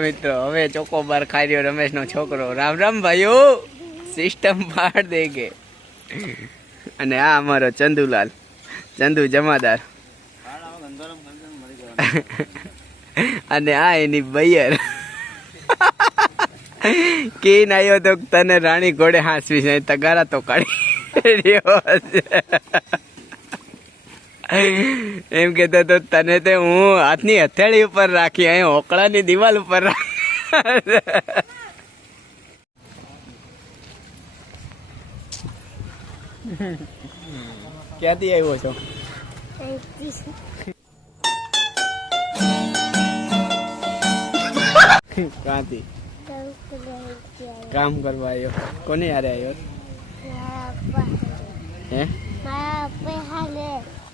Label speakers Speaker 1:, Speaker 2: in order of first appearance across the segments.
Speaker 1: મિત્રો, હવે ચોકોબાર ખાઈ રહ્યો રમેશનો છોકરો. રામ રામ ભાઈઓ સિસ્ટમ પાડ દે કે અને આ અમારો ચંદુલાલ, ચંદુ જમાદાર. અને આ એની બૈયર. કેન આવ્યો તો તને રાણી ઘોડે હાંસવી છે તગારા તો કાઢી રહ્યો. એમ કેતો તો તને તે હું હાથની હથેળી ઉપર રાખી અહીં હોકળાની દિવાલ ઉપર ક્યાંથી આવ્યો છો? ક્યાંથી? કામ કરવા આવ્યો? કોને યારે આવ્યો? હે?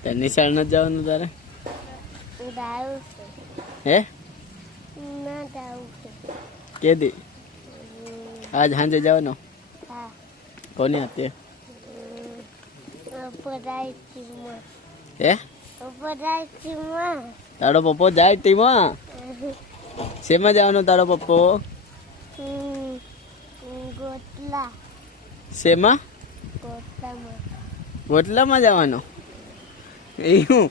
Speaker 1: તે નિશાળ નથી જવાનું તારે? હે? કેદી? આજ સાંજે જવાનો? કોની હાથે? હે? તારો પપ્પો જાય ટીમાં શેમાં જવાનો તારો પપ્પો?
Speaker 2: ગોટલા
Speaker 1: શેમાં?
Speaker 2: ગોટલામાં.
Speaker 1: હોટલામાં જવાનો એવું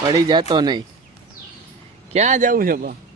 Speaker 1: પડી જતો નહીં. ક્યાં જવું છે બા?